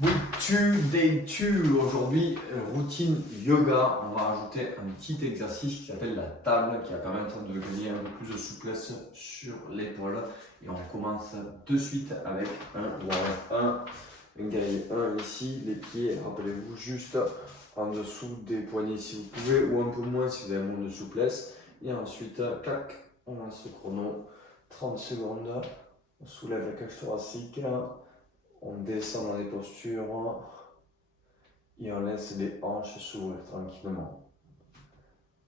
Day 2, aujourd'hui, routine yoga. On va rajouter un petit exercice qui s'appelle la table, qui va permettre de gagner un peu plus de souplesse sur l'épaule. Et on commence de suite avec un warm-up 1. Un guerrier 1 ici, les pieds, rappelez-vous, juste en dessous des poignets si vous pouvez, ou un peu moins si vous avez moins de souplesse. Et ensuite, clac, on lance le chrono, 30 secondes, on soulève la cage thoracique. On descend dans les postures et on laisse les hanches s'ouvrir tranquillement.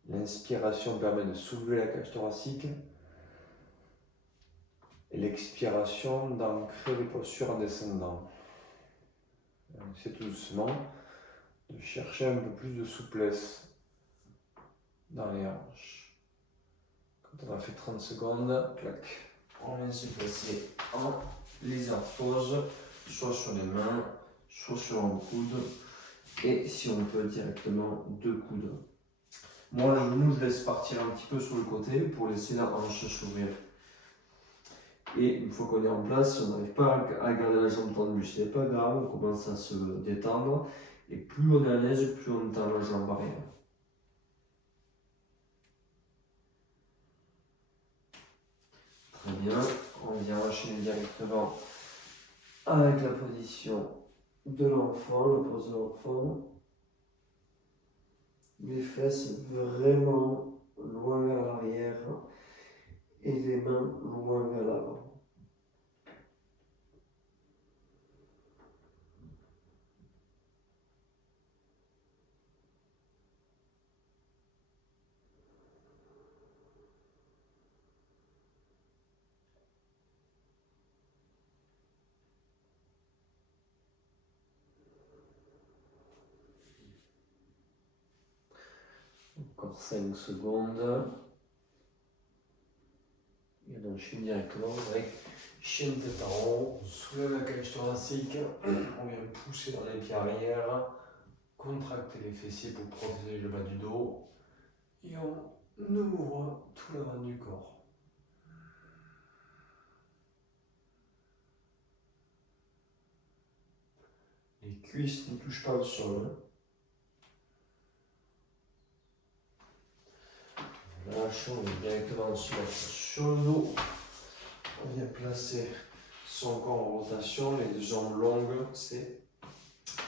L'inspiration permet de soulever la cage thoracique et l'expiration d'ancrer les postures en descendant. C'est tout doucement de chercher un peu plus de souplesse dans les hanches. Quand on a fait 30 secondes, clac, on vient se placer en légère pause, soit sur les mains, soit sur un coude, et si on peut directement deux coudes. Moi, le genou, je laisse partir un petit peu sur le côté pour laisser la hanche s'ouvrir. Et une fois qu'on est en place, si on n'arrive pas à garder la jambe tendue, ce n'est pas grave, on commence à se détendre, et plus on est à l'aise, plus on tend la jambe arrière. Très bien, on vient enchaîner directement avec la position de l'enfant, la pose de l'enfant. Les fesses vraiment loin vers l'arrière et les mains loin vers l'avant. Encore 5 secondes. Et on enchaîne directement avec chien de tête en haut. On soulève la cage thoracique. On vient pousser dans les pieds arrière. Contracter les fessiers pour protéger le bas du dos. Et on ouvre tout l'avant du corps. Les cuisses ne touchent pas au sol. Lâchons, on vient directement se mettre sur le dos. On vient placer son corps en rotation, les deux jambes longues, c'est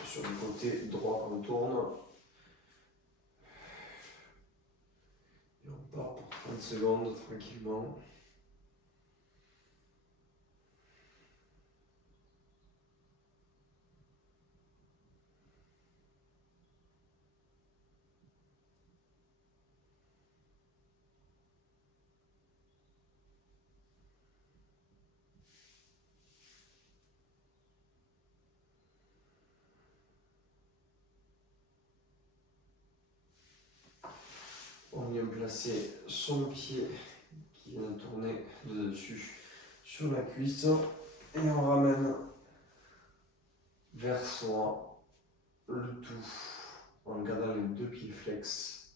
sur le côté droit qu'on tourne. Et on part pour 30 secondes tranquillement. On vient placer son pied qui vient tourner de dessus sur la cuisse et on ramène vers soi le tout en gardant les deux pieds flex,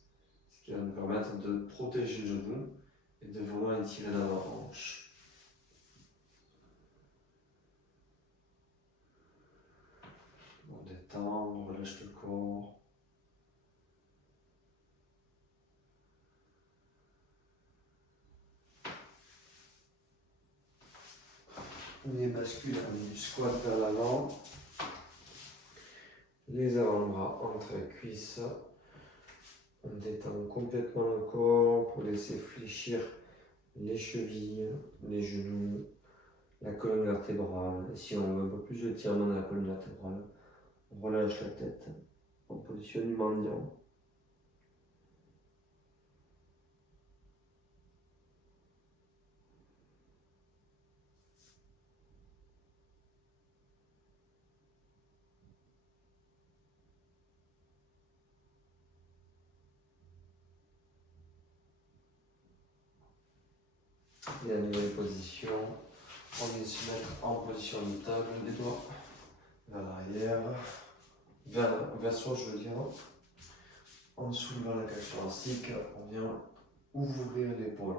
ce qui va nous permettre de protéger le genou et de vraiment étirer dans la hanche. On détend, on relâche le corps. On les bascule avec du squat vers l'avant. Les avant-bras entre les cuisses. On détend complètement le corps pour laisser fléchir les chevilles, les genoux, la colonne vertébrale. Et si on veut un peu plus de tirement dans la colonne vertébrale, on relâche la tête en position du mendiant. Et la nouvelle position, on vient se mettre en position de table, les doigts vers l'arrière, vers soi je veux dire. En soulevant la cage thoracique, on vient ouvrir l'épaule.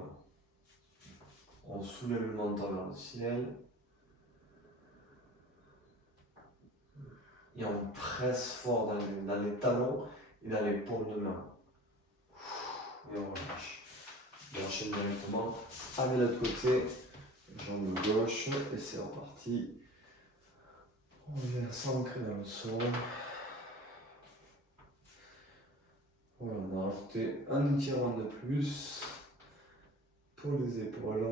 On soulève le menton vers le ciel. et on presse fort dans les talons et dans les paumes de main. Et on relâche. On enchaîne directement. Allez de l'autre côté, jambe gauche et c'est reparti. On vient s'ancrer dans le sol. Voilà, on a rajouté un étirement de plus pour les épaules.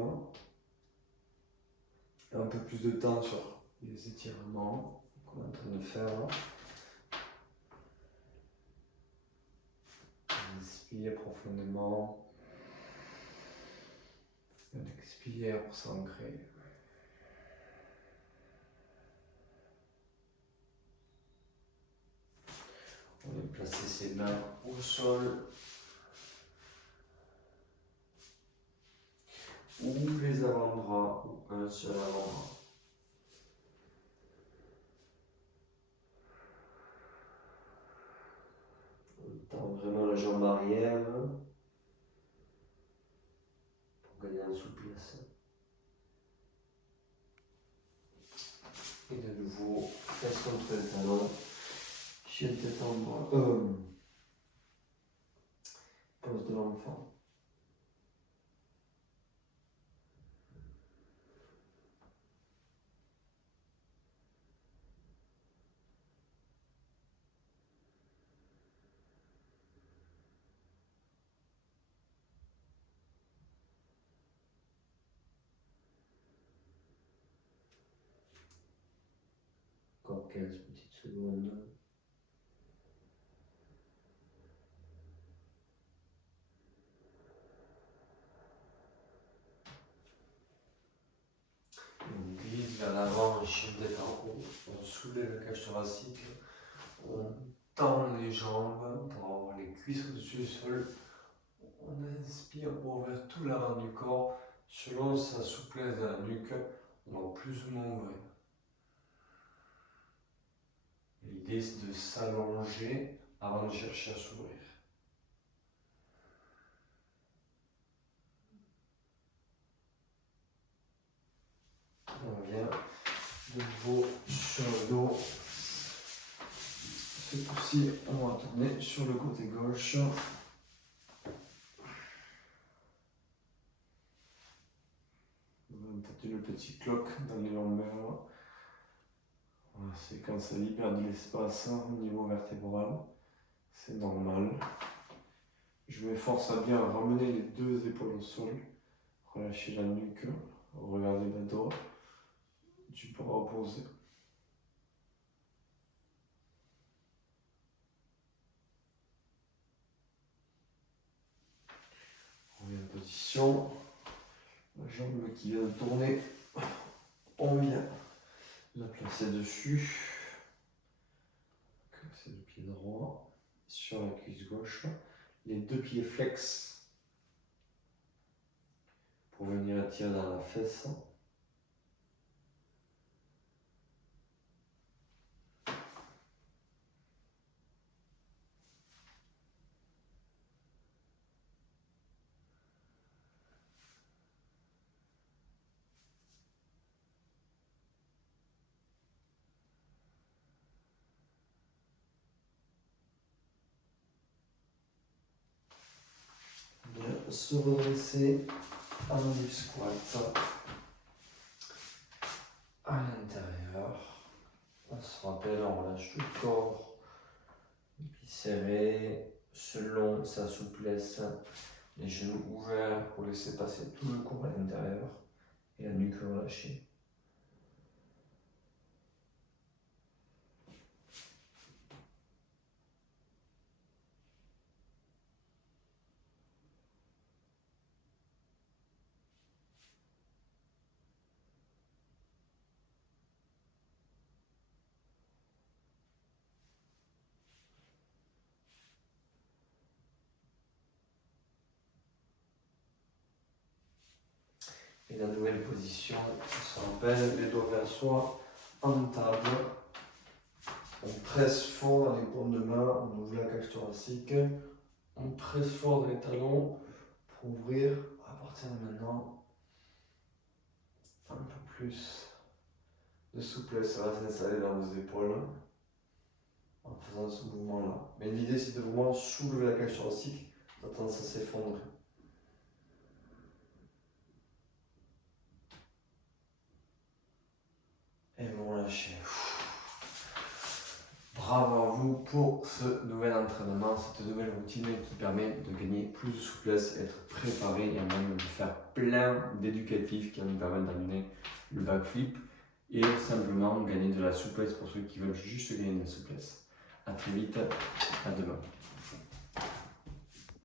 Un peu plus de temps sur les étirements qu'on est en train de faire. On inspire profondément. On expire pour s'ancrer. On va placer ses mains au sol. Ou les avant-bras, ou un seul avant-bras. On tend vraiment la jambe arrière pour gagner en souplesse. Et de nouveau, fesse contre le talon. Chien de tête en bas. Pose de l'enfant. Encore 15 petites secondes. On glisse vers l'avant, chien de tête en haut. On soulève la cage thoracique. On tend les jambes pour avoir les cuisses au-dessus du sol. On inspire pour ouvrir tout l'avant du corps. Selon sa souplesse de la nuque, on va plus ou moins ouvrir. L'idée c'est de s'allonger avant de chercher à s'ouvrir. On revient de nouveau sur le dos. Cette fois-ci, on va tourner sur le côté gauche. On va tâter le petit cloque dans les lombaires. Voilà, c'est quand ça libère de l'espace au niveau vertébral. C'est normal. Je m'efforce à bien ramener les deux épaules au sol. Relâcher la nuque. Regardez la dos. Tu peux reposer. On revient en position. La jambe qui vient de tourner. On vient la placer dessus. C'est le pied droit sur la cuisse gauche. Les deux pieds flex pour venir attirer dans la fesse. Bien se redresser en deep squat à l'intérieur. On se rappelle, on relâche tout le corps. Les pieds serrés selon sa souplesse. Les genoux ouverts pour laisser passer tout le corps à l'intérieur et la nuque relâchée. Et la nouvelle position, on se rappelle, les doigts vers soi, en table. On presse fort dans les paumes de main, on ouvre la cage thoracique. On presse fort dans les talons pour ouvrir à partir de maintenant un peu plus de souplesse. Ça va s'installer dans vos épaules. en faisant ce mouvement-là. Mais l'idée, c'est de vraiment soulever la cage thoracique, ça a tendance à s'effondrer. Et vous relâchez. Bravo à vous pour ce nouvel entraînement, cette nouvelle routine qui permet de gagner plus de souplesse, être préparé et même de faire plein d'éducatifs qui nous permettent d'amener le backflip et simplement gagner de la souplesse pour ceux qui veulent juste gagner de la souplesse. A très vite, à demain.